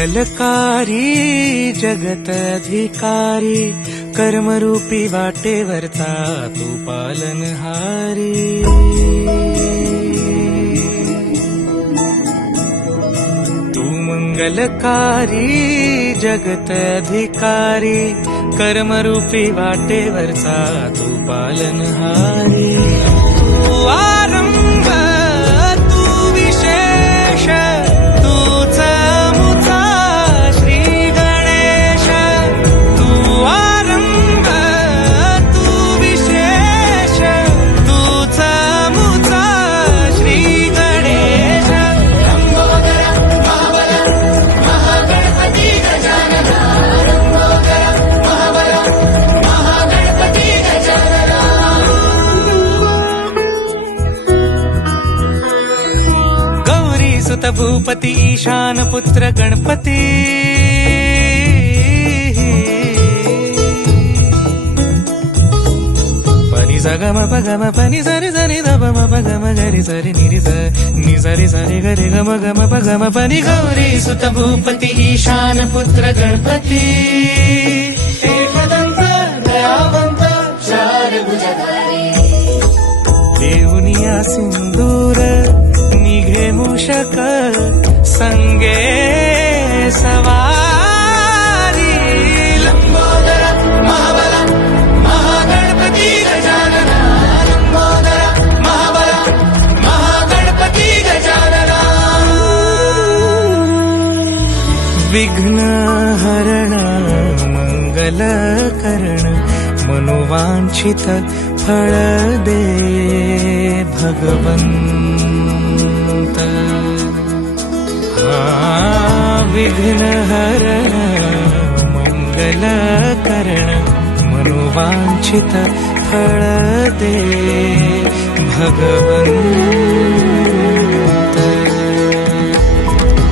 मंगलकारी जगत अधिकारी, कर्मरूपी वाटेवरचा तू पालनहारी। तू मंगलकारी जगत अधिकारी, कर्मरूपी वाटेवरचा तू पालनहारी। तू आरंभ तू विशेष, तूच मुचा श्री गणेश। तू आरंभ तू विशेष, तूच मुचा श्री गणेश। लंबोदर महाबल महागणपती गजानन, लंबोदर महाबल महागणपती गजानन। गौरी सुत भूपती ईशान पुत्र गणपती, पनी सा ग म प ग म पनी सा रे सा रे ध प म प ग म ग रे सा रे नि रे सा नि सा रे सा रे ग रे ग म ग म प ग म पनी। गौरी सुत भूपती ईशान पुत्र गणपती, एकदंत दयावंत चार भुजधारी। देऊनिया सिंदूर निघे मूषक, संगे सवारी। लंबोदर महाबल महागणपती गजानन, लंबोदर महाबल महागणपती गजानन। विघ्न हरण मंगल करण, मनोवांछित फळ दे भगवंत। विघ्न हरण मंगल करण, मनोवांछित फळ दे भगवंत।